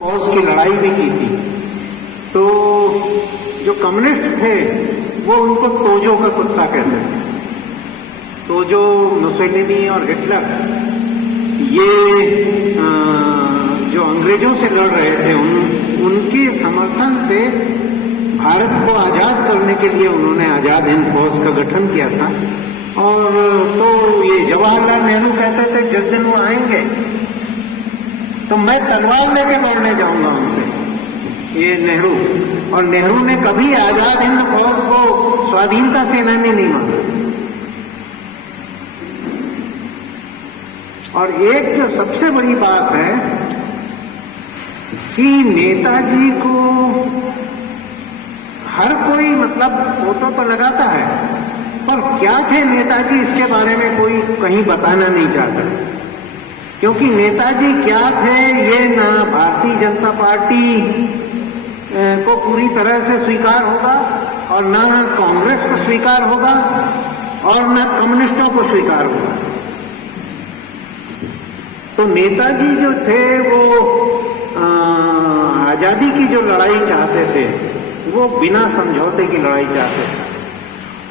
फौज की लड़ाई भी की थी। तो जो कम्युनिस्ट थे वो उनको तोजो का कुत्ता कहते थे। तोजो, मुसोलिनी और हिटलर ये जो अंग्रेजों से लड़ रहे थे उनके समर्थन से भारत को आजाद करने के लिए उन्होंने आजाद हिंद फौज का गठन किया था। और तो ये जवाहरलाल नेहरू कहते थे जिस दिन वो आएंगे तो मैं तलवार लेके लड़ने जाऊंगा उनसे, ये नेहरू। और नेहरू ने कभी आजाद हिंद फौज को स्वाधीनता सेनानी नहीं माना। और एक जो सबसे बड़ी बात है कि नेताजी को हर कोई मतलब फोटो तो लगाता है, पर क्या थे नेताजी इसके बारे में कोई कहीं बताना नहीं चाहता। क्योंकि नेताजी क्या थे ये ना भारतीय जनता पार्टी को पूरी तरह से स्वीकार होगा और ना कांग्रेस को स्वीकार होगा और ना कम्युनिस्टों को स्वीकार होगा। तो नेताजी जो थे वो आजादी की जो लड़ाई चाहते थे वो बिना समझौते की लड़ाई चाहते थे।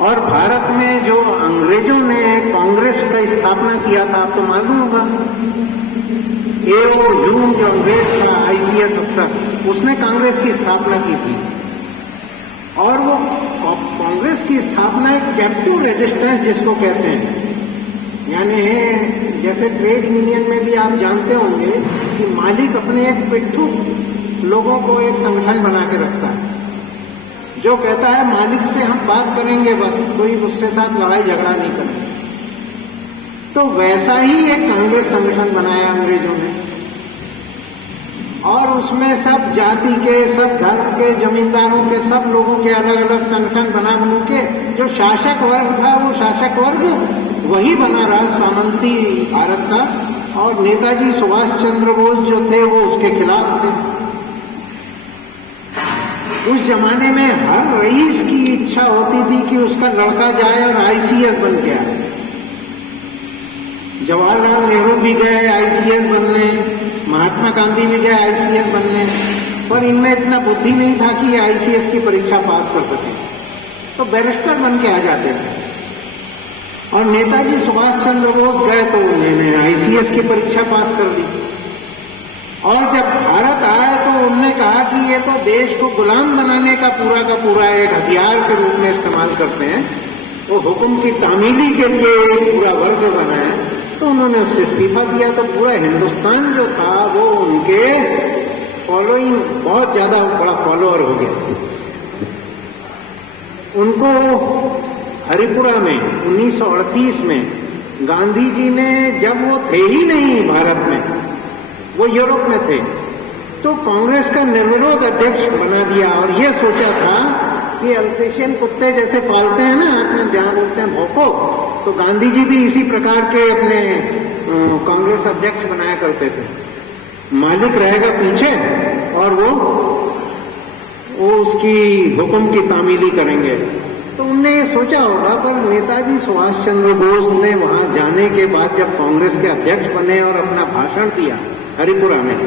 और भारत में जो अंग्रेजों ने कांग्रेस का स्थापना किया था, आपको मालूम होगा, एओ ह्यूम जो अंग्रेज था आईसीएस अफसर, उसने कांग्रेस की स्थापना की थी। और वो कांग्रेस की स्थापना एक कैप्टिव रेजिस्टेंस जिसको कहते हैं, यानी जैसे ट्रेड यूनियन में भी आप जानते होंगे कि मालिक अपने एक पिट्ठू लोगों को एक संगठन बना के रखता है, जो कहता है मालिक से हम बात करेंगे, बस कोई उसके साथ लड़ाई झगड़ा नहीं करेंगे। तो वैसा ही एक कांग्रेस संगठन बनाया अंग्रेजों ने, और उसमें सब जाति के, सब धर्म के, जमींदारों के, सब लोगों के अलग अलग संगठन बना के जो शासक वर्ग था वो शासक वर्ग वही बना रहा, सामंती भारत का। और नेताजी सुभाष चंद्र बोस जो थे वो उसके खिलाफ थे। उस जमाने में हर रईस की इच्छा होती थी कि उसका लड़का जाए और आईसीएस बन गया। जवाहरलाल नेहरू भी गए आईसीएस बनने, महात्मा गांधी भी गए आईसीएस बनने, पर इनमें इतना बुद्धि नहीं था कि आईसीएस की परीक्षा पास कर सके, तो बैरिस्टर बन के आ जाते थे। और नेताजी सुभाष चंद्र बोस गए तो उन्होंने आईसीएस की परीक्षा पास कर ली। और जब भारत आए तो उन्होंने कहा कि ये तो देश को गुलाम बनाने का पूरा एक हथियार के रूप में इस्तेमाल करते हैं, वो हुक्म की तामीली के लिए एक पूरा वर्ग बना है। तो उन्होंने उससे इस्तीफा दिया। तो पूरा हिंदुस्तान जो था वो उनके फॉलोइंग बहुत ज्यादा बड़ा फॉलोअर हो गया। उनको हरिपुरा में 1938 में गांधी जी ने, जब वो थे ही नहीं भारत में, वो यूरोप में थे, तो कांग्रेस का निर्विरोध अध्यक्ष बना दिया। और ये सोचा था कि अल्सेशियन कुत्ते जैसे पालते हैं ना, अपने जहां बोलते हैं भौंको, तो गांधी जी भी इसी प्रकार के अपने कांग्रेस अध्यक्ष बनाया करते थे। मालिक रहेगा पीछे और वो उसकी हुक्म की तामीली करेंगे। तो उनने ये सोचा होगा, पर नेताजी सुभाष चंद्र बोस ने वहां जाने के बाद जब कांग्रेस के अध्यक्ष बने और अपना भाषण दिया हरिपुरा में,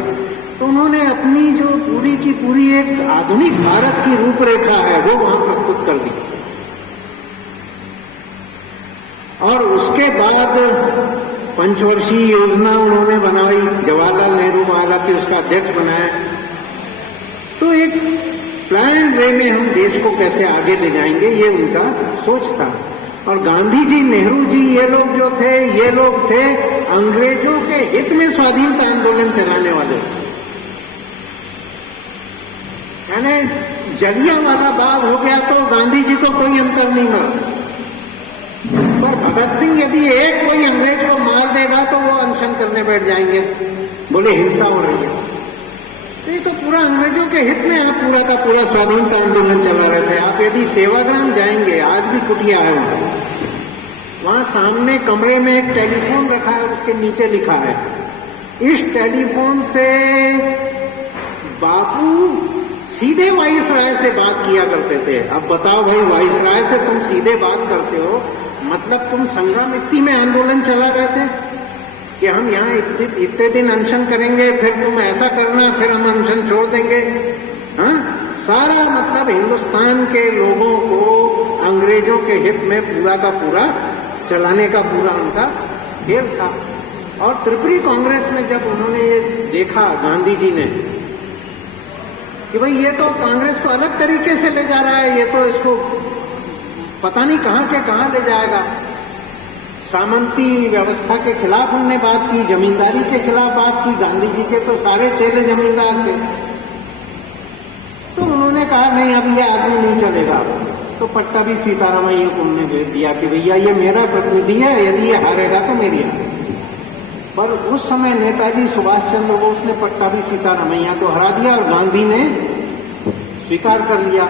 तो उन्होंने अपनी जो पूरी की पूरी एक आधुनिक भारत की रूपरेखा है वो वहां प्रस्तुत कर दी। और उसके बाद पंचवर्षीय योजना उन्होंने बनाई, जवाहरलाल नेहरू हालांकि उसका अध्यक्ष बनाया। तो एक प्लान वे में हम देश को कैसे आगे ले जाएंगे, ये उनका सोच था। और गांधी जी, नेहरू जी, ये लोग जो थे, ये लोग थे अंग्रेजों के हित में स्वाधीनता आंदोलन चलाने वाले। यानी जलियांवाला बाग हो गया तो गांधी जी को कोई अंतर नहीं मरा, पर भगत सिंह यदि एक कोई अंग्रेज को मार देगा तो वो अनशन करने बैठ जाएंगे, बोले हिंसा हो रही है। तो ये तो पूरा अंग्रेजों के हित में आप पूरा का पूरा स्वाधीनता आंदोलन चला रहे थे। आप यदि सेवाग्राम जाएंगे, आज भी कुटिया है वहां सामने कमरे में एक टेलीफोन रखा है, उसके नीचे लिखा है, इस टेलीफोन से बापू सीधे वाइसराय से बात किया करते थे। अब बताओ भाई, वाइसराय से तुम सीधे बात करते हो, मतलब तुम संग्राम इत्ती में आंदोलन चला रहे थे। कि हम यहाँ इतने दिन अनशन करेंगे, फिर तुम ऐसा करना, फिर हम अनशन छोड़ देंगे। हाँ, सारा मतलब हिंदुस्तान के लोगों को अंग्रेजों के हित में पूरा का पूरा चलाने का पूरा उनका खेल था। और त्रिपुरी कांग्रेस में जब उन्होंने ये देखा गांधी जी ने कि भाई ये तो कांग्रेस को अलग तरीके से ले जा रहा है, ये तो इसको पता नहीं कहां के कहां ले जाएगा। सामंती व्यवस्था के खिलाफ उन्होंने बात की, जमींदारी के खिलाफ बात की। गांधी जी के तो सारे चेले जमींदार थे। तो उन्होंने कहा नहीं, अब ये आदमी नहीं चलेगा। तो पट्टा भी सीतारामैया को उन्होंने भेज दिया कि भैया ये मेरा प्रतिनिधि है, यदि ये हारेगा तो मेरी हार। पर उस समय नेताजी सुभाष चंद्र बोस ने पट्टा भी सीतारामैया को हरा दिया और गांधी ने स्वीकार कर लिया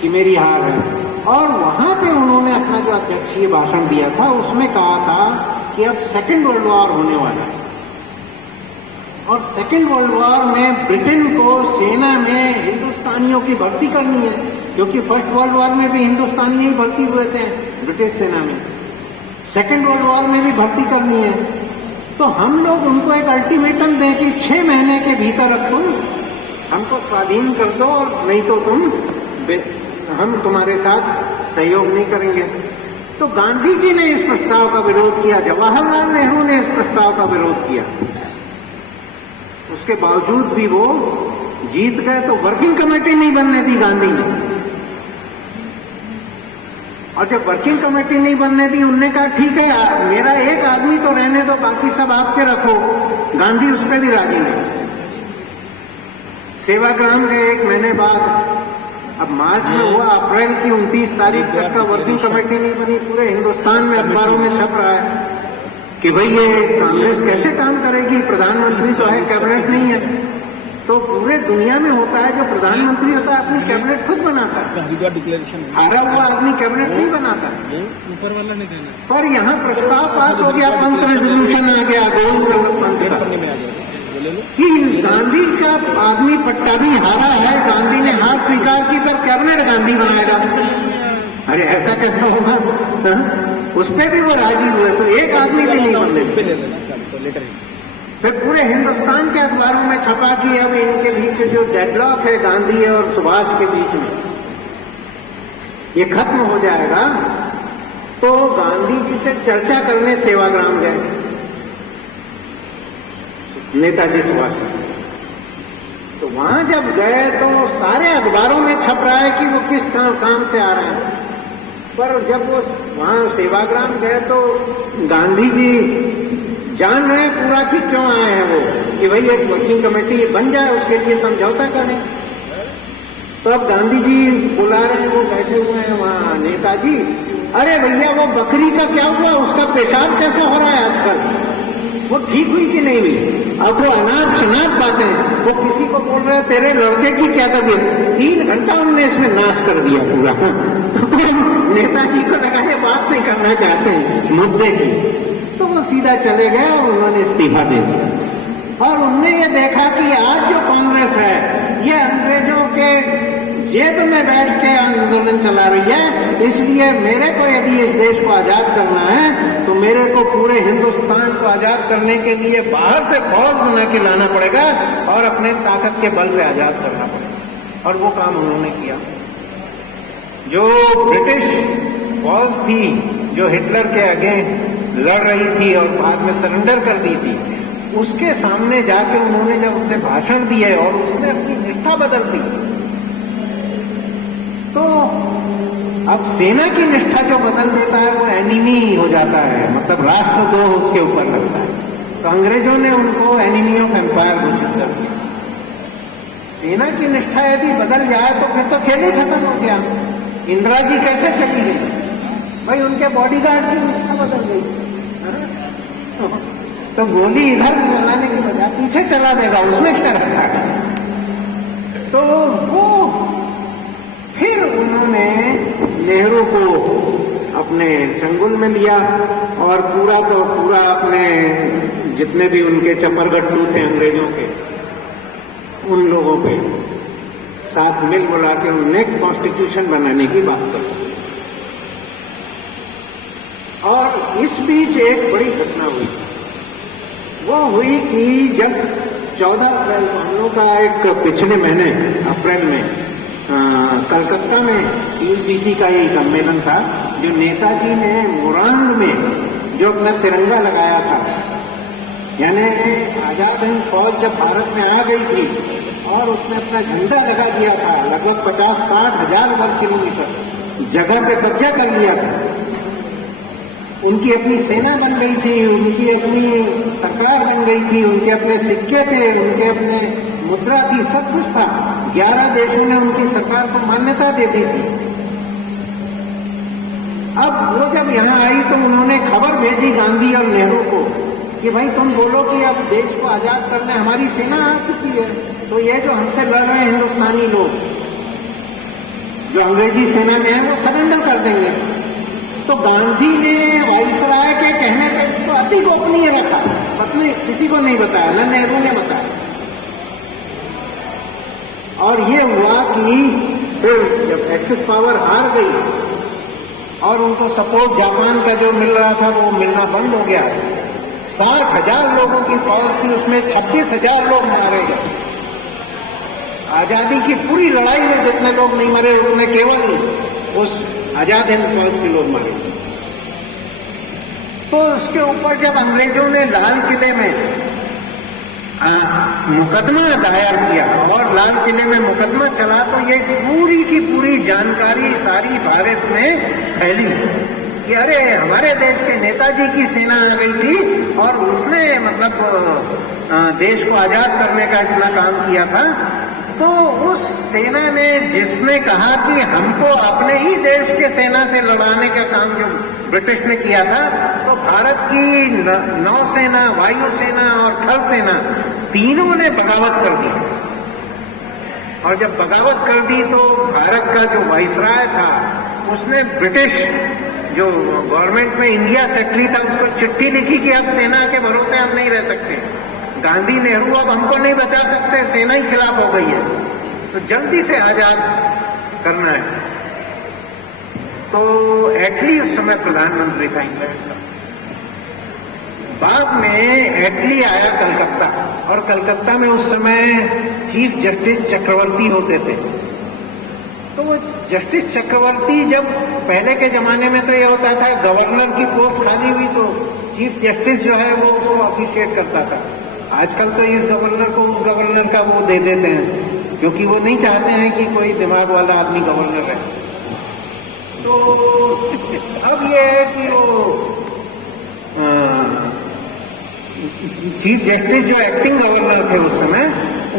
कि मेरी हार है। और वहां पे उन्होंने अपना जो अध्यक्षीय भाषण दिया था उसमें कहा था कि अब सेकेंड वर्ल्ड वॉर होने वाला है और सेकेंड वर्ल्ड वॉर में ब्रिटेन को सेना में हिंदुस्तानियों की भर्ती करनी है, क्योंकि फर्स्ट वर्ल्ड वॉर में भी हिंदुस्तानी ही भर्ती हुए थे ब्रिटिश सेना में। सेकेंड वर्ल्ड वॉर में भी भर्ती करनी है। तो हम लोग उनको एक अल्टीमेटम दें कि 6 महीने के भीतर अब तुम हमको स्वाधीन कर दो और नहीं तो हम तुम्हारे साथ सहयोग नहीं करेंगे। तो गांधी जी ने इस प्रस्ताव का विरोध किया, जवाहरलाल नेहरू ने इस प्रस्ताव का विरोध किया। उसके बावजूद भी वो जीत गए। तो वर्किंग कमेटी नहीं बनने दी गांधी ने, और जब वर्किंग कमेटी नहीं बनने दी उनने कहा ठीक है मेरा एक आदमी तो रहने दो, बाकी सब आपके रखो। गांधी उस पर भी राजी नहीं। सेवाग्राम के 1 महीने बाद, अब मार्च में हुआ, अप्रैल की 29 तारीख तक का वर्किंग कमेटी नहीं बनी। पूरे हिंदुस्तान में अखबारों में छप रहा है कि भाई ये कांग्रेस कैसे काम करेगी, प्रधानमंत्री तो है, कैबिनेट नहीं है। तो पूरे दुनिया में होता है जो प्रधानमंत्री होता है अपनी कैबिनेट खुद बनाता है, हारा हुआ आदमी कैबिनेट नहीं बनाता। ऊपर वाला नहीं देना। पर यहाँ प्रस्ताव पास हो गया, पंत रेजोल्यूशन आ गया, गोविंद वल्लभ पंत का, कि गांधी का आदमी पट्टा भी हारा है, गांधी ने हार स्वीकार की, पर कैबिनेट गांधी बनाएगा। अरे ऐसा कैसा होगा? उस पर भी वो राजी हुए। तो एक आदमी भी नहीं बनने। फिर पूरे हिंदुस्तान के अखबारों में छपा कि अब इनके बीच जो डेडलॉक है गांधी और सुभाष के बीच में, ये खत्म हो जाएगा। तो गांधी जी से चर्चा करने सेवाग्राम गए नेताजी सुभाष। तो वहां जब गए तो सारे अखबारों में छप रहा है कि वो किस काम से आ रहे हैं। पर जब वो वहां सेवाग्राम गए तो गांधी जी जान रहे हैं पूरा कि क्यों आए हैं वो, कि भाई एक वर्किंग कमेटी बन जाए, उसके लिए समझौता करें। तो अब गांधी जी बुला रहे हैं, वो बैठे हुए हैं वहां नेताजी। अरे भैया वो बकरी का क्या हुआ, उसका पेशाब कैसा हो रहा है आजकल, वो ठीक हुई कि नहीं हुई? अब वो अनाथ शनाथ बातें, वो किसी को बोल रहे तेरे लड़के की क्या तबीयत। 3 घंटा उन्होंने इसमें नाश कर दिया पूरा। नेताजी को लगा ये बात नहीं करना चाहते हैं मुद्दे की, तो वो सीधा चले गए और उन्होंने इस्तीफा दे दिया। और उनने ये देखा कि आज जो कांग्रेस है ये अंग्रेजों के जेब में बैठ के आंदोलन चला रही है, इसलिए मेरे को यदि इस देश को आजाद करना है तो मेरे को पूरे हिंदुस्तान को आजाद करने के लिए बाहर से फौज बना के लाना पड़ेगा और अपने ताकत के बल पे आजाद करना पड़ेगा। और वो काम उन्होंने किया। जो ब्रिटिश फौज थी जो हिटलर के अगेंस्ट लड़ रही थी और बाद में सरेंडर कर दी थी, उसके सामने जाके उन्होंने जब उससे भाषण दिए और उसने अपनी निष्ठा बदल दी, तो अब सेना की निष्ठा जो बदल देता है वो एनिमी हो जाता है, मतलब राष्ट्रद्रोह उसके ऊपर लगता है। तो अंग्रेजों ने उनको एनिमी ऑफ एम्पायर घोषित कर दिया। सेना की निष्ठा यदि बदल जाए तो फिर तो खेल ही खत्म हो गया। इंदिरा जी कैसे चली गई भाई, उनके बॉडीगार्ड की निष्ठा बदल गई। तो गोली इधर चलाने की बजाय पीछे चला देगा, उसमें क्या रखा है। तो वो फिर उन्होंने नेहरू को अपने चंगुल में लिया और पूरा तो पूरा अपने जितने भी उनके चपरगट्टू थे अंग्रेजों के, उन लोगों के साथ मिल बुला के उन्होंने कॉन्स्टिट्यूशन बनाने की बात कर। और इस बीच एक बड़ी घटना हुई वो हुई कि जब 14 अप्रैल को हम लोग का एक पिछले महीने अप्रैल में कलकत्ता में यूसीसी का ये सम्मेलन था, जो नेताजी ने मोरंग में जो अपना तिरंगा लगाया था, यानी आजाद हिंद फौज जब भारत में आ गई थी और उसने अपना झंडा लगा दिया था, लगभग 50-60 हजार वर्ग किलोमीटर जगह पे कब्जा कर लिया था। उनकी अपनी सेना बन गई थी, उनकी अपनी सरकार बन गई थी, उनके अपने सिक्के थे, उनके अपने मुद्रा थी, सब कुछ था। 11 देशों ने उनकी सरकार को मान्यता दे दी थी। अब वो जब यहाँ आई तो उन्होंने खबर भेजी गांधी और नेहरू को कि भाई तुम बोलो कि अब देश को आजाद करने हमारी सेना आ चुकी है, तो ये जो हमसे लड़ रहे हैं हिंदुस्तानी लोग जो अंग्रेजी सेना में है वो सरेंडर कर देंगे। तो गांधी ने वाइसराय के कहने पर इसको अति गोपनीय रखा, पत्नी किसी को नहीं बताया, न नेहरू ने बताया। और ये हुआ कि फिर जब एक्सिस पावर हार गई और उनको सपोर्ट जापान का जो मिल रहा था वो मिलना बंद हो गया, 60,000 लोगों की फौज थी, उसमें 26,000 लोग मारे गए। आजादी की पूरी लड़ाई में जितने लोग नहीं मरे उनमें केवल उस आजाद हिंद फौज के लोग मारे। तो उसके ऊपर जब अंग्रेजों ने लाल किले में मुकदमा दायर किया और लाल किले में मुकदमा चला, तो ये पूरी की पूरी जानकारी सारी भारत में फैली कि अरे हमारे देश के नेताजी की सेना आ गई थी और उसने मतलब देश को आजाद करने का इतना काम किया था। तो उस सेना ने जिसने कहा कि हमको अपने ही देश के सेना से लड़ाने का काम जो ब्रिटिश ने किया था, तो भारत की नौसेना, वायुसेना और थल सेना तीनों ने बगावत कर दी। और जब बगावत कर दी तो भारत का जो वाइसराय था उसने ब्रिटिश जो गवर्नमेंट में इंडिया सेक्रेटरी था उसको चिट्ठी लिखी कि अब सेना के भरोसे हम नहीं रह सकते, गांधी नेहरू अब हमको नहीं बचा सकते, सेना ही खिलाफ हो गई है, तो जल्दी से आजाद करना है। तो एटली उस समय प्रधानमंत्री था इंग्लैंड का। बाद में एटली आया कलकत्ता, और कलकत्ता में उस समय चीफ जस्टिस चक्रवर्ती होते थे। तो वो जस्टिस चक्रवर्ती, जब पहले के जमाने में तो ये होता था गवर्नर की पोस्ट खाली हुई तो चीफ जस्टिस जो है वो उसको अप्रिशिएट करता था। आजकल तो इस गवर्नर को उस गवर्नर का वो दे देते हैं, क्योंकि वो नहीं चाहते हैं कि कोई दिमाग वाला आदमी गवर्नर है। तो अब ये है कि वो चीफ जस्टिस जो एक्टिंग गवर्नर थे उस समय,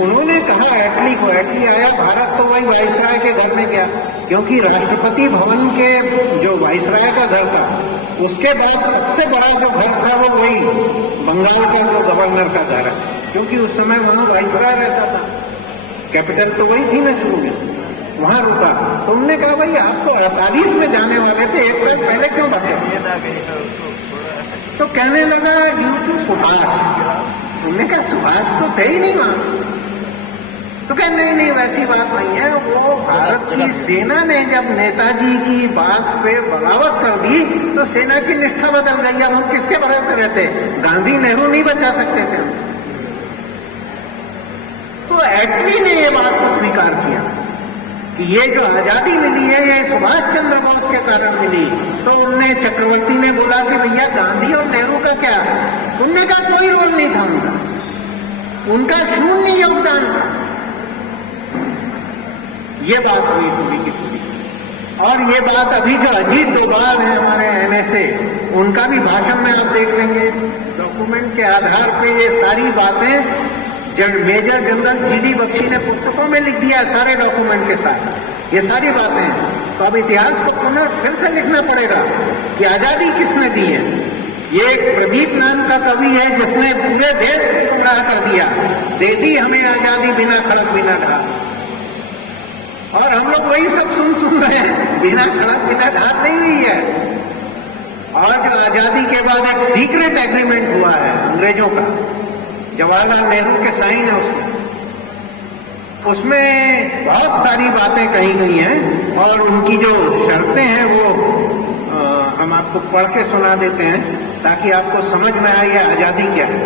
उन्होंने कहा एटली को, एटली आया भारत तो वही वाइसराय के घर में गया, क्योंकि राष्ट्रपति भवन के जो वाइसराय का घर था उसके बाद सबसे बड़ा जो घर था वो वही बंगाल का जो गवर्नर का घर है, क्योंकि उस समय वहां वाइसराय रहता था, कैपिटल तो वही थी ना शुरू में, वहां रुका। तो उन्होंने कहा भाई आप तो 48 में जाने वाले थे, एक साल पहले क्यों भागे? तो कहने लगा ड्यू टू सुभाष। उन्होंने कहा सुभाष तो थे ही नहीं वहां। तो कह नहीं वैसी बात नहीं है, वो भारत की सेना ने जब नेताजी की बात पे बगावत कर दी तो सेना की निष्ठा बदल गई। अब हम किसके भरोसे रहते? गांधी नेहरू नहीं बचा सकते थे। तो एटली ने ये बात को स्वीकार किया कि ये जो आजादी मिली है ये सुभाष चंद्र बोस के कारण मिली। तो उनने, चक्रवर्ती ने बोला कि भैया गांधी और नेहरू का क्या? उनने कहा कोई रोल नहीं था उनका शून्य योगदान था। ये बात हुई पूरी की पूरी। और ये बात अभी जो अजीत डोभाल है हमारे एनएसए, उनका भी भाषण में आप देख लेंगे, डॉक्यूमेंट के आधार पे ये सारी बातें मेजर जनरल जीडी बख्शी ने पुस्तकों में लिख दिया, सारे डॉक्यूमेंट के साथ ये सारी बातें हैं। तो अब इतिहास को पुनः फिर से लिखना पड़ेगा कि आजादी किसने दी है। ये एक प्रदीप नाम का कवि है जिसने पूरे देश को गुमराह कर दिया, दे दी हमें आजादी बिना खड़क बिना ढाल। और हम लोग वही सब सुन रहे हैं, बिना खड़क बिना ढाल नहीं हुई है। और जो आजादी के बाद एक सीक्रेट एग्रीमेंट हुआ है अंग्रेजों का, जवाहरलाल नेहरू के साइन है उसमें बहुत सारी बातें कही गई हैं और उनकी जो शर्तें हैं वो हम आपको पढ़ के सुना देते हैं ताकि आपको समझ में आए ये आजादी क्या है।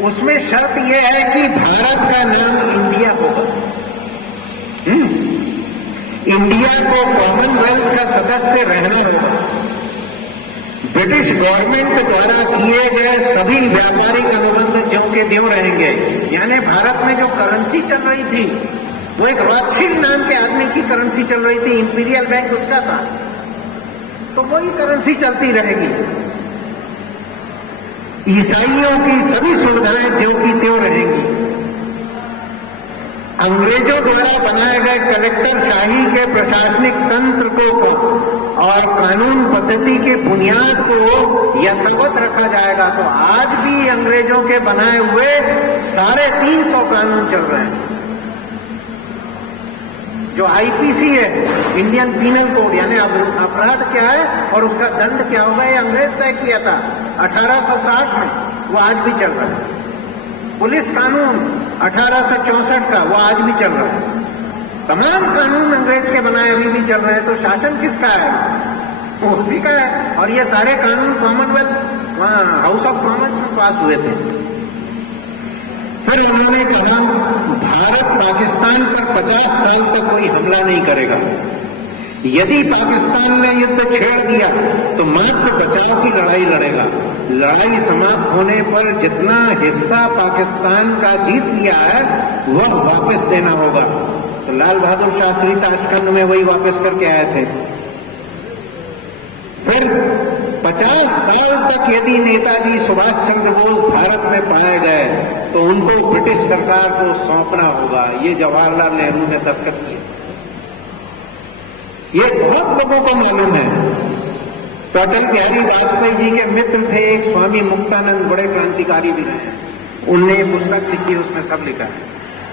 उसमें शर्त यह है कि भारत का नाम इंडिया होगा। इंडिया को कॉमनवेल्थ का सदस्य रहना होगा। ब्रिटिश गवर्नमेंट द्वारा किए गए सभी व्यापारिक अनुबंध ज्यों के त्यों रहेंगे। यानी भारत में जो करेंसी चल रही थी वो एक रॉथशिल्ड नाम के आदमी की करेंसी चल रही थी, इंपीरियल बैंक उसका था, तो वही करेंसी चलती रहेगी। ईसाइयों की सभी सुविधाएं ज्यों की त्यों रहेंगी। अंग्रेजों द्वारा बनाए गए कलेक्टर शाही के प्रशासनिक तंत्र को और कानून पद्धति की बुनियाद को यथावत रखा जाएगा। तो आज भी अंग्रेजों के बनाए हुए 350 कानून चल रहे हैं। जो आईपीसी है, इंडियन पीनल कोड, यानी अपराध क्या है और उसका दंड क्या होगा, ये अंग्रेज तय किया था 1860 में, वो आज भी चल रहा है। पुलिस कानून 1864 का, वो आज भी चल रहा है। तमाम कानून अंग्रेज के बनाए अभी भी चल रहे हैं। तो शासन किसका है? वो उसी का है। और ये सारे कानून कॉमनवेल्थ वहां हाउस ऑफ कॉमन्स में पास हुए थे। फिर उन्होंने कहा भारत पाकिस्तान पर 50 साल तक कोई हमला नहीं करेगा। यदि पाकिस्तान ने युद्ध छेड़ दिया तो मात्र बचाव की लड़ाई लड़ेगा। लड़ाई समाप्त होने पर जितना हिस्सा पाकिस्तान का जीत लिया है वह वापस देना होगा। तो लाल बहादुर शास्त्री ताशकंद में वही वापस करके आए थे। फिर 50 साल तक यदि नेताजी सुभाष चंद्र बोस भारत में पाए गए तो उनको ब्रिटिश सरकार को सौंपना होगा। ये जवाहरलाल नेहरू ने दस्तखत किए। ये बहुत लोगों को मालूम है। तो अटल बिहारी वाजपेयी जी के मित्र थे एक स्वामी मुक्तानंद, बड़े क्रांतिकारी भी रहे। उनने पुस्तक लिखी, उसमें सब लिखा है।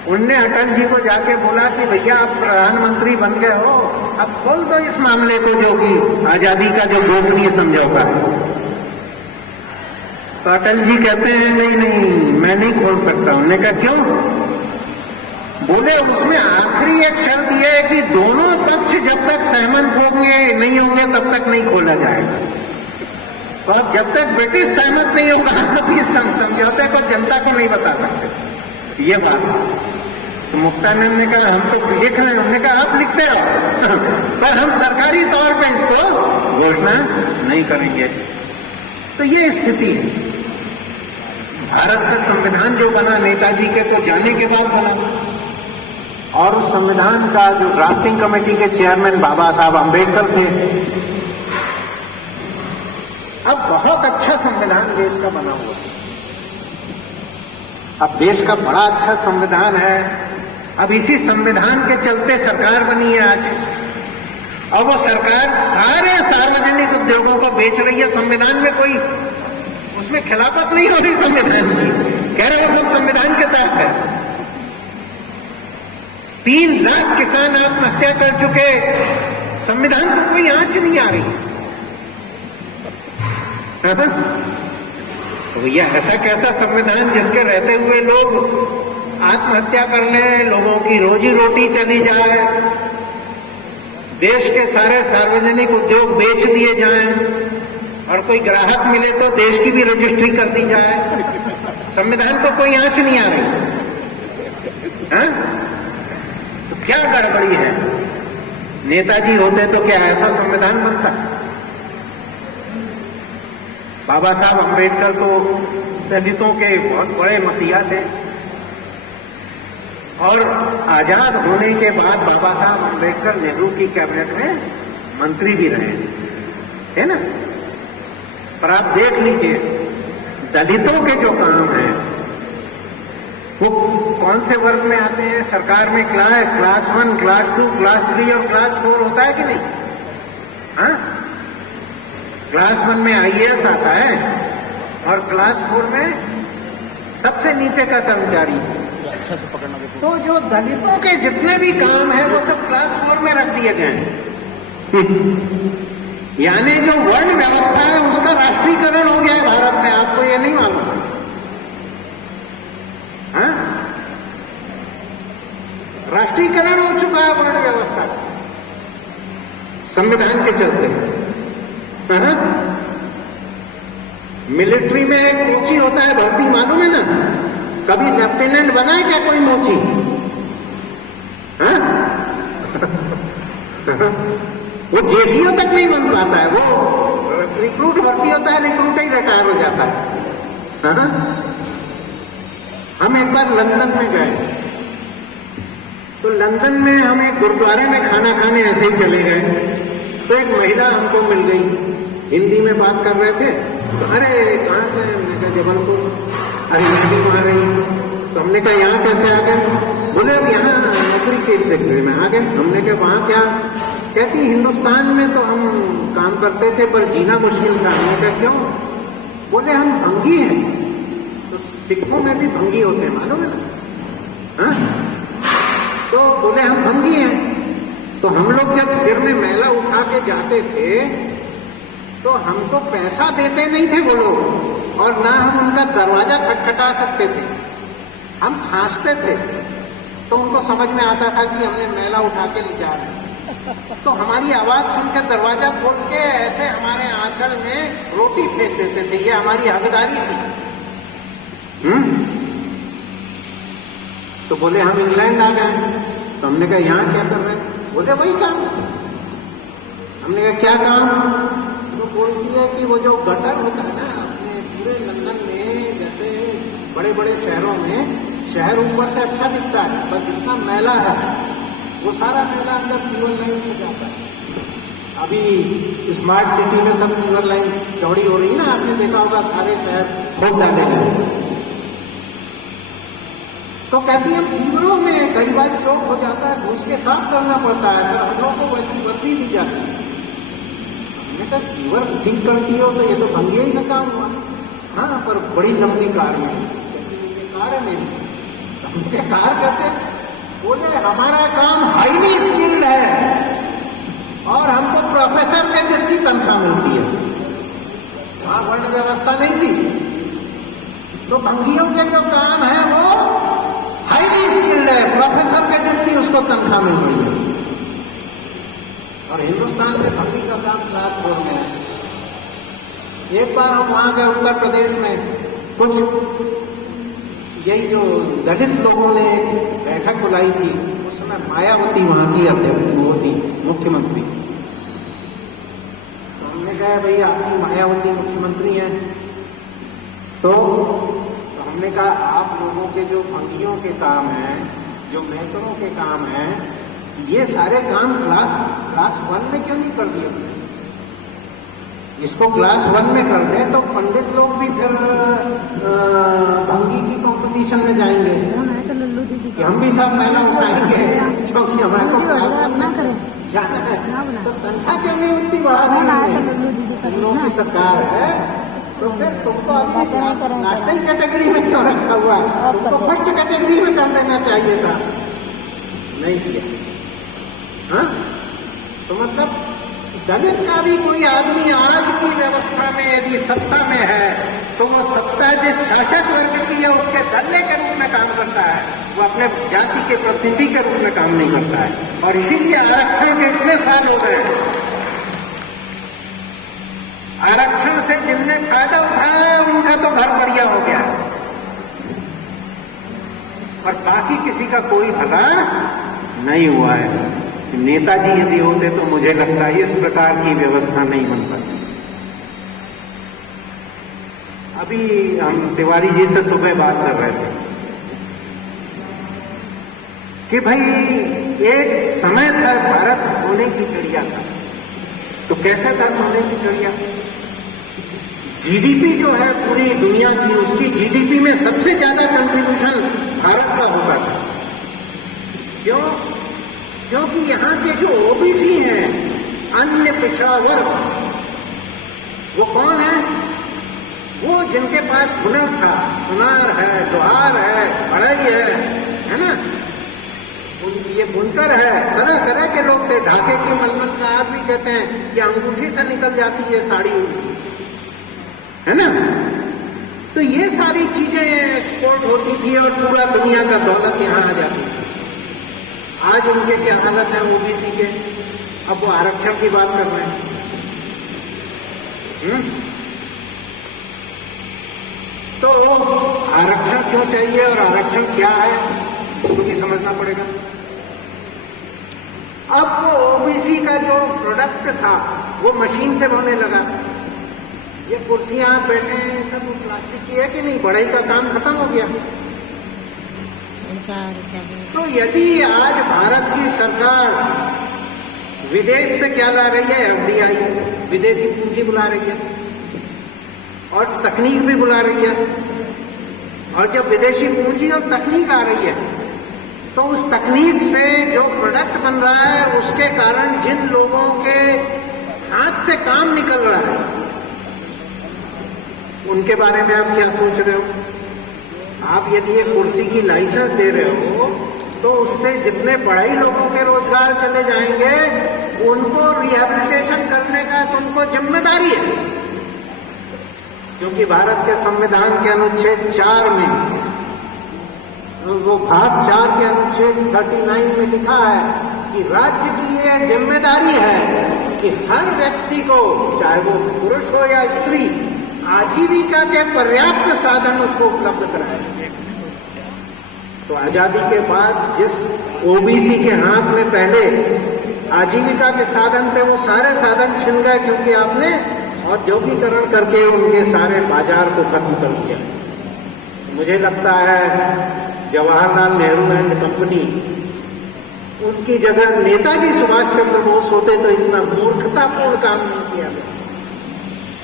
उनने अटल जी को जाके बोला कि भैया आप प्रधानमंत्री बन गए हो, अब खोल दो इस मामले को जो कि आजादी का जो गोपनीय समझौता है। तो अटल जी कहते हैं नहीं नहीं मैं नहीं खोल सकता। उन्होंने कहा क्यों? बोले उसमें आखिरी एक शर्त यह है कि दोनों पक्ष जब तक सहमत होंगे नहीं होंगे तब तक नहीं खोला जाएगा। तो अब जब तक ब्रिटिश सहमत नहीं होगा तब इस समझौते को जनता को नहीं बता सकते। ये बात। तो मुक्तानंद ने कहा हम तो लिख रहे हैं। उन्होंने कहा आप लिखते हो पर हम सरकारी तौर पे इसको घोषणा नहीं करेंगे। तो ये स्थिति है। भारत का संविधान जो बना नेताजी के तो जाने के बाद बना, और उस संविधान का जो ड्राफ्टिंग कमेटी के चेयरमैन बाबा साहब अम्बेडकर थे। अब बहुत अच्छा संविधान देश का बना हुआ है। अब देश का बड़ा अच्छा संविधान है। अब इसी संविधान के चलते सरकार बनी है आज, और वो सरकार सारे सार्वजनिक उद्योगों को बेच रही है। संविधान में कोई उसमें खिलाफत नहीं हो रही संविधान की। कह रहे वो सब संविधान के तहत है। 3 लाख किसान आत्महत्या कर चुके, संविधान को कोई आंच नहीं आ रही। तो भैया ऐसा कैसा संविधान जिसके रहते हुए लोग आत्महत्या कर लें, लोगों की रोजी रोटी चली जाए, देश के सारे सार्वजनिक उद्योग बेच दिए जाएं, और कोई ग्राहक मिले तो देश की भी रजिस्ट्री कर दी जाए। संविधान को कोई आंच नहीं आ रही। हाँ? तो क्या गड़बड़ी है? नेताजी होते तो क्या ऐसा संविधान बनता? बाबा साहब अम्बेडकर तो दलितों के बहुत बड़े मसीहा थे, और आजाद होने के बाद बाबा साहब अम्बेडकर नेहरू की कैबिनेट में मंत्री भी रहे, है ना। पर आप देख लीजिए दलितों के जो काम हैं वो कौन से वर्ग में आते हैं? सरकार में क्लास 1, क्लास 2, क्लास 3 और क्लास 4 होता है कि नहीं? हाँ, क्लास 1 में आईएएस आता है, और क्लास 4 में सबसे नीचे का कर्मचारी। अच्छा से पकड़ना। तो जो दलितों के जितने भी काम हैं वो सब क्लास 4 में रख दिए गए हैं। यानी जो वर्ण व्यवस्था है उसका राष्ट्रीयकरण हो गया है भारत में। आपको ये नहीं मालूम? हाँ, राष्ट्रीयकरण हो चुका है वर्ण व्यवस्था संविधान के चलते। हाँ? मिलिट्री में एक कोची होता है भर्ती, मालूम है ना? कभी लेफ्टिनेंट बना है क्या कोई मोची? हाँ? वो जेसीओ तक नहीं बन पाता है, वो रिक्रूट भर्ती होता है, रिक्रूट ही रिटायर हो जाता है। हाँ? हम एक बार लंदन में गए, तो लंदन में हम एक गुरुद्वारे में खाना खाने ऐसे ही चले गए, तो एक महिला हमको मिल गई, हिंदी में बात कर रहे थे। तो अरे कहाँ से? हमने कहा जबलपुर। अरे मैं भी वहाँ रही हूँ। तो हमने कहा यहाँ कैसे आ गए? बोले अब यहाँ नौकरी के सेक्टर में आ गए। हमने कहा वहाँ क्या? कहती हिंदुस्तान में तो हम काम करते थे पर जीना मुश्किल था। हमने कहा क्यों? बोले हम भंगी हैं। तो सिखों में भी भंगी होते हैं, मालूम है ना? हाँ? तो बोले हम भंगी हैं। तो हम लोग जब सिर में मैला उठा के जाते थे तो हमको पैसा देते नहीं थे वो लोग, और ना हम उनका दरवाजा खटखटा सकते थे, हम खांसते थे। तो उनको समझ में आता था कि हमने मैला उठा के ले जा रहे हैं, तो हमारी आवाज सुन के दरवाजा खोल के ऐसे हमारे आंचल में रोटी फेंक देते थे। ये हमारी हकदारी थी। तो बोले हम इंग्लैंड आ गए। तो हमने कहा यहाँ क्या कर रहे हैं? बोले वही काम। हमने कहा क्या काम? तो बोलती है कि वो जो गटर होता है ना अपने पूरे लंदन में, जैसे बड़े बड़े शहरों में, शहर ऊपर से अच्छा दिखता है पर जितना मैला है वो सारा मैला अंदर सीवर लाइन में जाता है। अभी स्मार्ट सिटी में सब सीवर लाइन चौड़ी हो रही है ना, आपने देखा होगा सारे शहर खोद डाले गए। तो कहती है सीवरों में कई बार चौक हो जाता है, घुस के साफ करना पड़ता है, तो हम लोग को वैसी वर्दी दी जाती है। हमने कहा सीवर ठीक करती हो तो ये तो भंगिया ही का काम हुआ। हाँ, पर बड़ी लंबी कार में। कार है मेरी। हमने कार कैसे? बोले हमारा काम हाईली स्किल्ड है और हमको प्रोफेसर के जितनी तनख्वाह मिलती है। वहां वर्ण व्यवस्था नहीं थी। तो भंगियों के जो काम है वो हाईली स्किल्ड है, प्रोफेसर के जितनी उसको तनख्वाह मिल रही है। और हिंदुस्तान में भंगी का काम क्लास 4 में है। एक बार हम वहां गए उत्तर प्रदेश में, कुछ यही जो दलित लोगों ने बैठक बुलाई थी, उसमें मायावती वहां की अध्यक्ष होती मुख्यमंत्री। तो हमने कहा भाई आपकी मायावती मुख्यमंत्री है, तो हमने कहा आप लोगों के जो भंगियों के काम हैं, जो मेहतरों के काम हैं, ये सारे काम क्लास 1 में क्यों नहीं कर दिए? इसको क्लास 1 में कर दे तो पंडित लोग भी फिर भंगी की कंपटीशन में जाएंगे कि हम भी सब मैला उठाएंगे, क्योंकि हमारे को जाना है। तो तनख्वाह क्यों नहीं उतनी बढ़ा दी? लोगों की सरकार है, तो फिर तुमको अभी नाश्ते कैटेगरी में क्यों रखा हुआ? तुमको फर्स्ट कैटेगरी में कर देना चाहिए था, नहीं किया। हाँ? तो मतलब दलित का भी कोई आदमी आज की व्यवस्था में यदि सत्ता में है तो वो सत्ता जिस शासक वर्ग की है उसके दल्ले के रूप में काम करता है, वो अपने जाति के प्रतिनिधि के रूप में काम नहीं करता है। और इसीलिए आरक्षण के इतने साल हो गए, आरक्षण से जिनने फायदा उठाया उनका तो घर बढ़िया हो गया, और बाकी किसी का कोई भला नहीं हुआ है। नेताजी यदि होते तो मुझे लगता है इस प्रकार की व्यवस्था नहीं बन पाती। अभी हम तिवारी जी से सुबह बात कर रहे थे कि भाई एक समय था भारत सोने की चिड़िया था। तो कैसा था सोने की चिड़िया? जीडीपी जो है पूरी दुनिया की, उसकी जीडीपी में सबसे ज्यादा कंट्रीब्यूशन भारत का होता था। क्यों? क्योंकि यहाँ के जो ओबीसी हैं, अन्य पिछड़ा वर्ग, वो कौन है? वो जिनके पास हुनर था, सुनार है, जोहार है, पढ़ाई है ना, ये बुनकर है, तरह तरह के लोग थे। ढाके की मलमल का आज भी कहते हैं कि अंगूठी से निकल जाती है साड़ी, है ना। तो ये सारी चीजें एक्सपोर्ट होती थी और पूरा दुनिया का दौलत यहाँ आ जाती थी। आज उनके क्या हालत है ओबीसी के? अब वो आरक्षण की बात कर रहे हैं। तो आरक्षण क्यों चाहिए और आरक्षण क्या है इसको भी समझना पड़ेगा। अब वो ओबीसी का जो प्रोडक्ट था वो मशीन से होने लगा। ये कुर्सियां बैठे हैं सब प्लास्टिक की है कि नहीं, बढ़ाई का काम खत्म हो गया। तो यदि आज भारत की सरकार विदेश से क्या ला रही है, एफडीआई, विदेशी पूंजी बुला रही है और तकनीक भी बुला रही है, और जब विदेशी पूंजी और तकनीक आ रही है तो उस तकनीक से जो प्रोडक्ट बन रहा है उसके कारण जिन लोगों के हाथ से काम निकल रहा है उनके बारे में आप क्या सोच रहे हो? आप यदि ये कुर्सी की लाइसेंस दे रहे हो तो उससे जितने पढ़ाई लोगों के रोजगार चले जाएंगे उनको रिहैबिलिटेशन करने का तुमको जिम्मेदारी है, क्योंकि भारत के संविधान के अनुच्छेद 4 में, वो भाग 4 के अनुच्छेद 39 में लिखा है कि राज्य की यह जिम्मेदारी है कि हर व्यक्ति को, चाहे वो पुरुष हो या स्त्री, आजीविका के पर्याप्त साधन उसको उपलब्ध कराए। तो आजादी के बाद जिस ओबीसी के हाथ में पहले आजीविका के साधन थे वो सारे साधन छिन गए, क्योंकि आपने औद्योगिकरण करके उनके सारे बाजार को खत्म कर दिया। मुझे लगता है जवाहरलाल नेहरू एंड कंपनी, उनकी जगह नेताजी सुभाष चंद्र बोस होते तो इतना मूर्खतापूर्ण काम नहीं किया गया।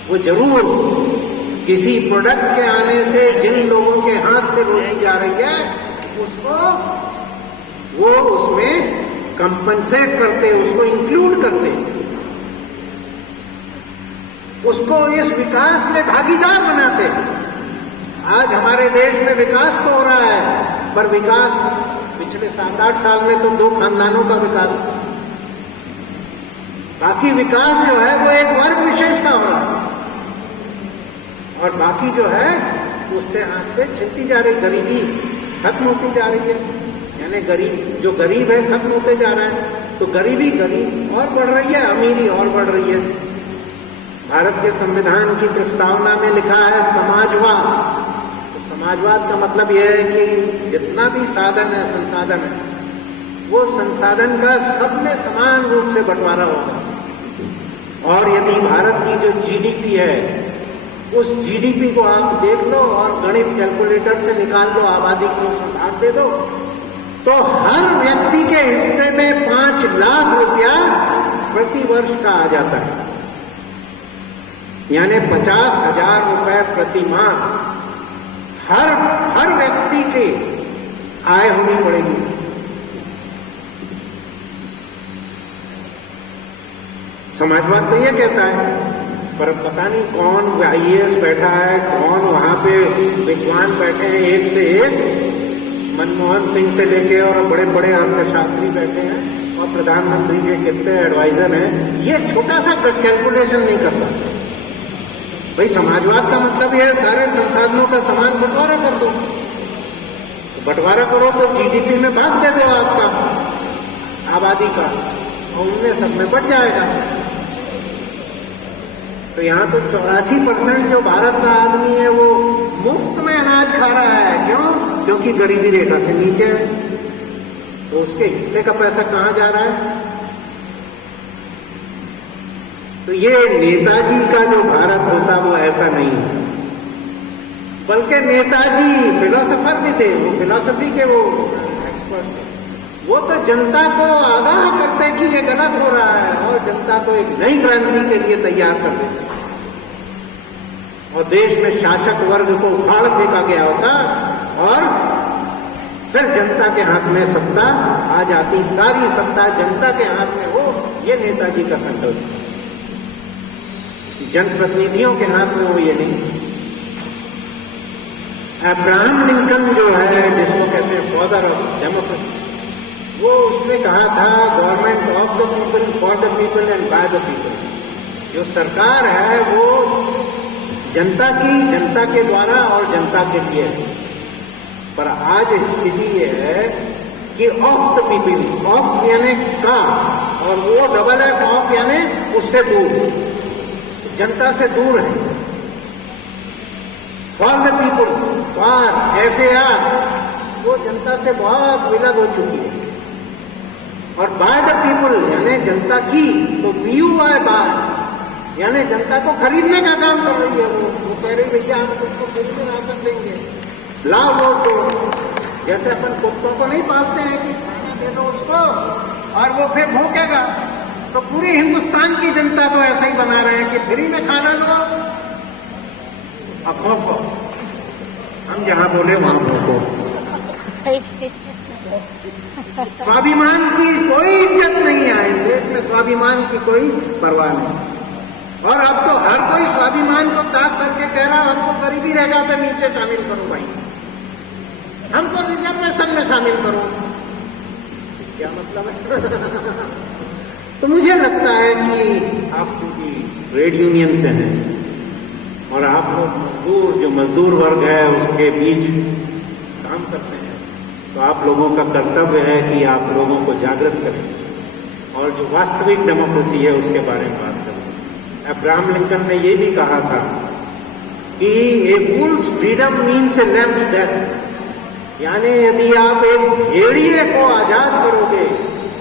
वो जरूर किसी प्रोडक्ट के आने से जिन लोगों के हाथ से रोजी जा रही है उसको वो उसमें कंपनसेट करते, उसको इंक्लूड करते, उसको इस विकास में भागीदार बनाते। आज हमारे देश में विकास तो हो रहा है, पर विकास पिछले 7-8 साल में तो 2 खानदानों का विकास, बाकी विकास जो है वो एक वर्ग विशेष का हो रहा है, और बाकी जो है उससे हाथ से छिनती जा रही, गरीबी खत्म होती जा रही है। यानी जो गरीब है खत्म होते जा रहा है, तो गरीबी और बढ़ रही है, अमीरी और बढ़ रही है। भारत के संविधान की प्रस्तावना में लिखा है समाजवाद। तो समाजवाद का मतलब यह है कि जितना भी साधन है, संसाधन है, वो संसाधन का सब में समान रूप से बंटवारा होगा। और यदि भारत की जो जीडीपी है उस जीडीपी को आप देख लो और गणित कैलकुलेटर से निकाल दो, आबादी को उसमें भाग दे दो, तो हर व्यक्ति के हिस्से में 5 लाख रुपया प्रति वर्ष का आ जाता है। यानी 50,000 रुपए प्रति माह हर व्यक्ति की आय होनी पड़ेगी। समाजवाद तो ये कहता है, पर पता नहीं कौन आईएएस बैठा है, कौन वहां पे विद्वान बैठे हैं, एक से एक, मनमोहन सिंह से लेके और बड़े बड़े अर्थशास्त्री बैठे हैं, और प्रधानमंत्री के कितने एडवाइजर हैं, ये छोटा सा कैलकुलेशन नहीं करता। भाई समाजवाद का मतलब यह है सारे संसाधनों का समान बंटवारा कर दो। तो बंटवारा करो तो जीडीपी में भाग दे दो आपका आबादी का, और उनमें सब में बढ़ जाएगा। तो यहाँ तो 84% जो भारत का आदमी है वो मुफ्त में अनाज खा रहा है। क्यों? क्योंकि गरीबी रेखा से नीचे है। तो उसके हिस्से का पैसा कहाँ जा रहा है? तो ये नेताजी का जो भारत होता वो ऐसा नहीं है, बल्कि नेताजी फिलोसोफर भी थे, वो फिलोसफी के वो एक्सपर्ट थे। वो तो जनता को आगाह करते कि ये गलत हो रहा है और जनता को एक नई क्रांति के लिए तैयार कर देते, और देश में शासक वर्ग को उखाड़ फेंका गया होता और फिर जनता के हाथ में सत्ता आ जाती, सारी सत्ता जनता के हाथ में हो। ये नेताजी का संकल्प, जनप्रतिनिधियों के हाथ में हो ये नहीं। अब्राहम लिंकन जो है, जिसको कहते हैं फादर ऑफ डेमोक्रेसी, वो उसने कहा था government of the people, for the people and by the people. जो सरकार है वो जनता की, जनता के द्वारा और जनता के लिए है। पर आज स्थिति ये है कि ऑफ द पीपल, ऑफ यानी का, और वो डबल है ऑफ यानी उससे दूर, जनता से दूर है। For the people, bar FAR वो जनता से बहुत विलग हो चुकी है। और बाय द पीपुल यानी जनता की, तो PUY बाय यानी जनता को खरीदने का काम कर रही है। वो कह रही भैया हम तुमको फ्री में राशन देंगे, लाओ वोट दो। जैसे अपन कुत्तों को नहीं पालते हैं कि खाना दे दो उसको और वो फिर भूखेगा, तो पूरी हिंदुस्तान की जनता को ऐसा ही बना रहे हैं कि फ्री में खाना लो अब भूखो। हम जहां बोले वहां भूखो। स्वाभिमान की कोई इज्जत नहीं है देश में, स्वाभिमान की कोई परवाह नहीं। और अब तो हर कोई स्वाभिमान को ताक करके कह रहा हमको गरीबी रेखा से नीचे शामिल करो भाई, हमको रिजर्वेशन में शामिल करो। क्या मतलब है? तो मुझे लगता है कि आप क्योंकि ट्रेड यूनियन से हैं और आप लोग मजदूर, जो मजदूर वर्ग है उसके बीच काम करते हैं, तो आप लोगों का कर्तव्य है कि आप लोगों को जागृत करें और जो वास्तविक डेमोक्रेसी है उसके बारे में बात करें। अब्राहम लिंकन ने ये भी कहा था कि ए फूल्स फ्रीडम मीन्स ए लैम्स डेथ, यानी यदि आप एक भेड़िए को आजाद करोगे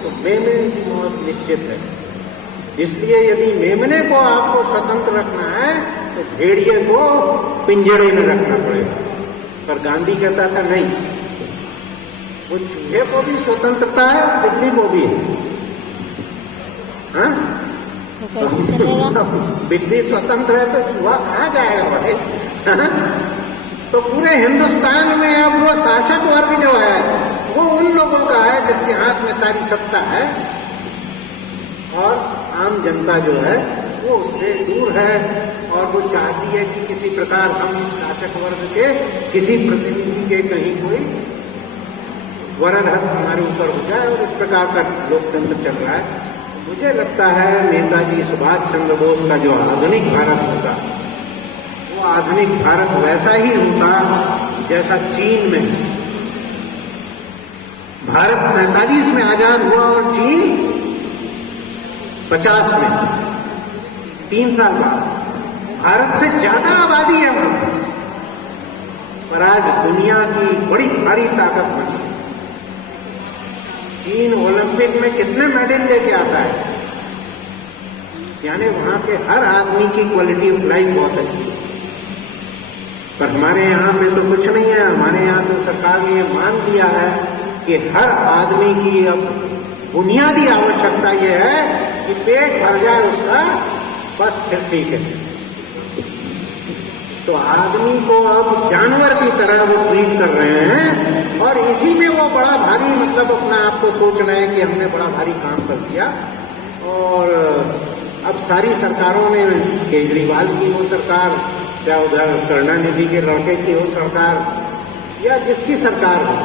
तो मेमने की मौत निश्चित है। इसलिए यदि मेमने को आपको स्वतंत्र रखना है तो भेड़िए को पिंजड़े में रखना पड़ेगा। पर गांधी कहता था नहीं, वो चूहे को भी स्वतंत्रता है और बिल्ली को भी है। हाँ? तो कैसे चलेगा? बिल्ली स्वतंत्र है तो चूहा कहाँ जाएगा भाई? हाँ? तो पूरे हिंदुस्तान में अब वो शासक वर्ग जो है वो उन लोगों का है जिसके हाथ में सारी सत्ता है और आम जनता जो है वो उससे दूर है और वो चाहती है कि किसी प्रकार हम शासक वर्ग के किसी प्रतिनिधि के कहीं कोई वरद हस्त हमारे ऊपर हो जाए और इस प्रकार का लोकतंत्र चल रहा है। मुझे लगता है नेताजी सुभाष चंद्र बोस का जो आधुनिक भारत होता, वो आधुनिक भारत वैसा ही होता जैसा चीन में भारत 47 में आजाद हुआ और चीन 50 में, 3 साल बाद। भारत से ज्यादा आबादी है वहां, पर आज दुनिया की बड़ी भारी ताकत बनी। चीन ओलंपिक में कितने मेडल लेके आता है, यानी वहां के हर आदमी की क्वालिटी ऑफ लाइफ बहुत अच्छी है। पर हमारे यहाँ पे तो कुछ नहीं है। हमारे यहाँ तो सरकार ने मान दिया है कि हर आदमी की अब बुनियादी आवश्यकता यह है कि पेट भर जाए उसका, बस फिर ठीक है। तो आदमी को अब जानवर की तरह वो ट्रीट कर रहे हैं और इसी में वो बड़ा भारी मतलब अपना आपको सोच रहे हैं कि हमने बड़ा भारी काम कर दिया। और अब सारी सरकारों ने, केजरीवाल की हो सरकार, चाहे उधर करुणानिधि के लड़के की हो सरकार या जिसकी सरकार हो,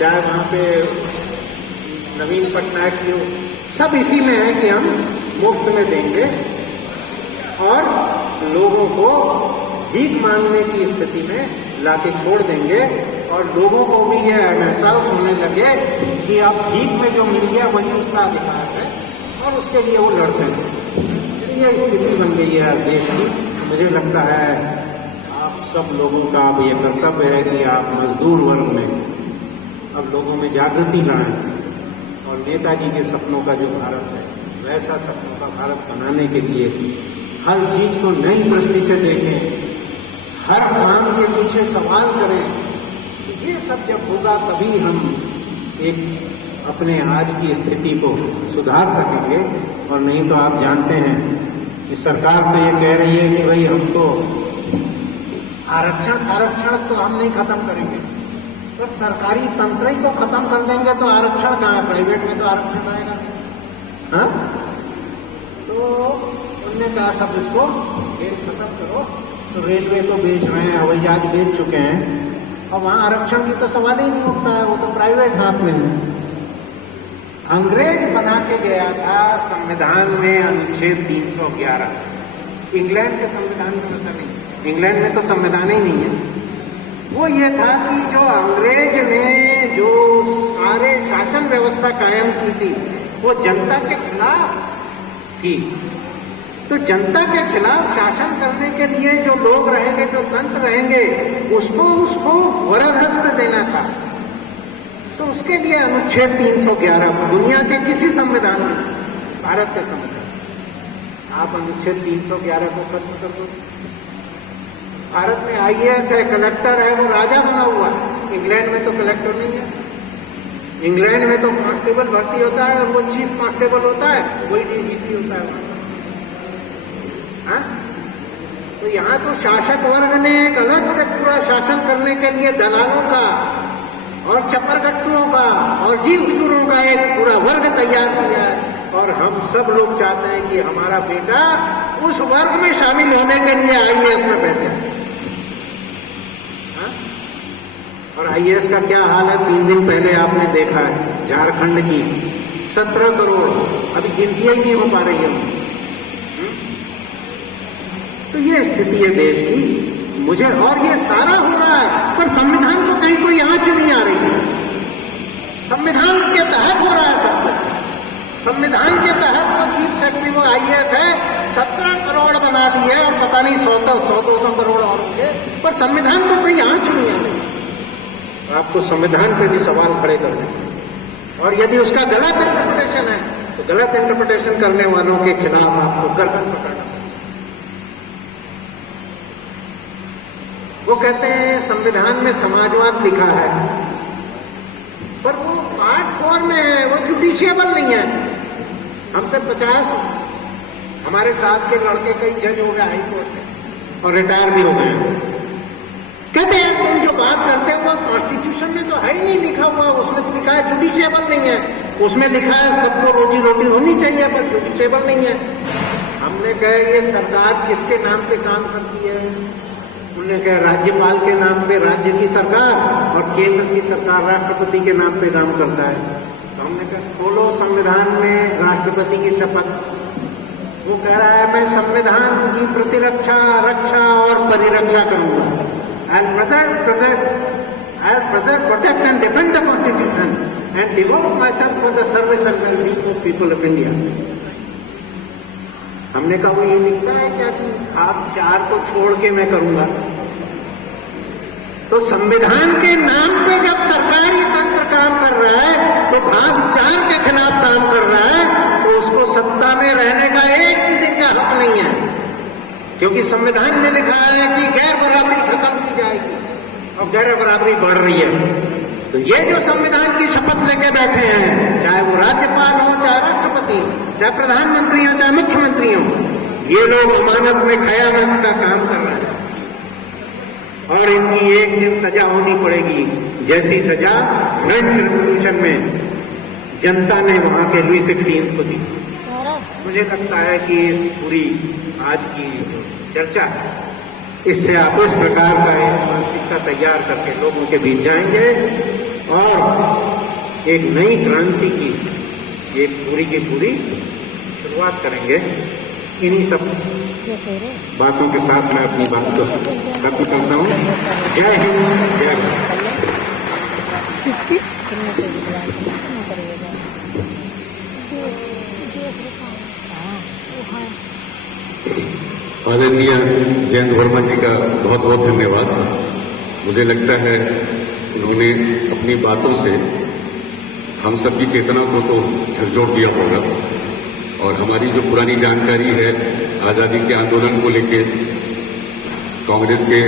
चाहे वहां पे नवीन पटनायक की हो, सब इसी में है कि हम मुफ्त में देंगे और लोगों को भीख मांगने की स्थिति में लाके छोड़ देंगे और लोगों को भी यह एहसास होने लगे कि अब भीख में जो मिल गया वही उसका अधिकार है और उसके लिए वो लड़ते हैं। ये स्थिति बन गई है देश की। मुझे लगता है आप सब लोगों का अब ये कर्तव्य है कि आप मजदूर वर्ग में अब लोगों में जागृति लाएं और नेताजी के सपनों का जो भारत है वैसा सपनों का भारत बनाने के लिए हर चीज को नई दृष्टि से देखें, हर काम के पीछे सवाल करें। ये सब जब होगा तभी हम एक अपने आज की स्थिति को सुधार सकेंगे। और नहीं तो आप जानते हैं कि सरकार तो ये कह रही है कि भाई हम तो आरक्षण तो हम नहीं खत्म करेंगे, तो सरकारी तंत्र ही को खत्म कर देंगे तो आरक्षण कहाँ है? प्राइवेट में तो आरक्षण रहेगा। हाँ, तो उन्होंने कहा सब इसको खेल खत्म करो। तो रेलवे को बेच रहे हैं, हवाई जहाज बेच चुके हैं और वहां आरक्षण की तो सवाल ही नहीं उठता है, वो तो प्राइवेट हाथ में है। अंग्रेज बना के गया था संविधान में अनुच्छेद 311, इंग्लैंड के संविधान में तो नहीं, इंग्लैंड में तो संविधान ही नहीं है। वो ये था कि जो अंग्रेज ने जो सारे शासन व्यवस्था कायम की थी वो जनता के खिलाफ थी। तो जनता के खिलाफ शासन करने के लिए जो लोग रहेंगे, जो तंत्र रहेंगे, उसको वरदहस्त देना था। तो उसके लिए अनुच्छेद 311 दुनिया के किसी संविधान में, भारत के संविधान, आप अनुच्छेद 311 को खत्म कर दो। भारत में IAS है, कलेक्टर है, वो राजा बना हुआ है। इंग्लैंड में तो कलेक्टर नहीं है। इंग्लैंड में तो कांस्टेबल भर्ती होता है और वो चीफ कांस्टेबल होता है, वही DGP होता है। हाँ? तो यहाँ तो शासक वर्ग ने एक अलग से पूरा शासन करने के लिए दलालों का और चपरगट्टुओं का और जीवचूरों का एक पूरा वर्ग तैयार किया है। और हम सब लोग चाहते हैं कि हमारा बेटा उस वर्ग में शामिल होने के लिए IAS में बैठे। और IAS का क्या हाल है, 3 दिन पहले आपने देखा है, झारखंड की 17 करोड़, अभी गिनतियां ही नहीं हो पा रही है। तो ये स्थिति है देश की। मुझे और ये सारा हो रहा है, पर संविधान को कहीं कोई आंच नहीं आ रही है। संविधान के तहत हो रहा है सब कुछ। संविधान के तहत वो चीफ सेक्रेटरी, वो IAS है, 17 करोड़ बना दिए और पता नहीं 100-200 करोड़ और होंगे, पर संविधान को कोई आंच नहीं आ रही। आपको संविधान पे भी सवाल खड़े करने, और यदि उसका गलत इंटरप्रिटेशन है तो गलत इंटरप्रिटेशन करने वालों के खिलाफ आपको गर्दन पकड़ना। वो कहते हैं संविधान में समाजवाद लिखा है, पर वो पार्ट 4 में है, वो जुडिशियबल नहीं है। हमसे 50 हमारे साथ के लड़के कई जज हो गए हाईकोर्ट में और रिटायर भी हो गए। कहते हैं तुम जो बात करते हो कॉन्स्टिट्यूशन में तो है ही नहीं लिखा हुआ, उसमें तो लिखा है जुडिशियबल नहीं है, उसमें लिखा है सबको रोजी रोटी होनी चाहिए, पर जुडिशियबल नहीं है। हमने कहा ये सरकार किसके नाम पे काम करती है? उन्होंने कहा राज्यपाल के नाम पे राज्य की सरकार, और केंद्र की सरकार राष्ट्रपति के नाम पे काम करता है। तो हमने कहा खोलो संविधान में राष्ट्रपति की शपथ। वो कह रहा है मैं संविधान की प्रतिरक्षा, रक्षा और परिरक्षा करूंगा। I'll protect and defend the Constitution and devote myself for the service and well-being of people of India. हमने कहा वो ये लिखता है क्या कि आप 4 को छोड़ के मैं करूंगा? तो संविधान के नाम पे जब सरकारी तंत्र काम कर रहा है तो भाग 4 के खिलाफ काम कर रहा है, तो उसको सत्ता में रहने का एक भी दिन का हक नहीं है, क्योंकि संविधान में लिखा है कि गैर बराबरी खत्म की जाएगी और गैर बराबरी बढ़ रही है। तो ये जो संविधान की शपथ लेके बैठे हैं, चाहे वो राज्यपाल हो, चाहे राष्ट्रपति, चाहे प्रधानमंत्री हो, चाहे मुख्यमंत्री हो, ये लोग अमानत में खयानत का काम कर रहे हैं और इनकी एक दिन सजा होनी पड़ेगी, जैसी सजा फ्रेंच रेवोल्यूशन में जनता ने वहां के लुई 16 को दी। मुझे लगता है कि पूरी आज की चर्चा है, इससे आप इस प्रकार का एक मानसिकता तैयार करके लोगों के बीच जाएंगे और एक नई क्रांति की एक पूरी की पूरी शुरुआत करेंगे। इन्हीं सब बातों के साथ मैं अपनी बात को खत्म करता हूँ। जय हिंद, जय भारत। किसकी आदरणीय जयंत वर्मा जी का बहुत बहुत धन्यवाद। मुझे लगता है उन्होंने अपनी बातों से हम सबकी चेतना को तो झकझोर दिया होगा और हमारी जो पुरानी जानकारी है आज़ादी के आंदोलन को लेकर कांग्रेस के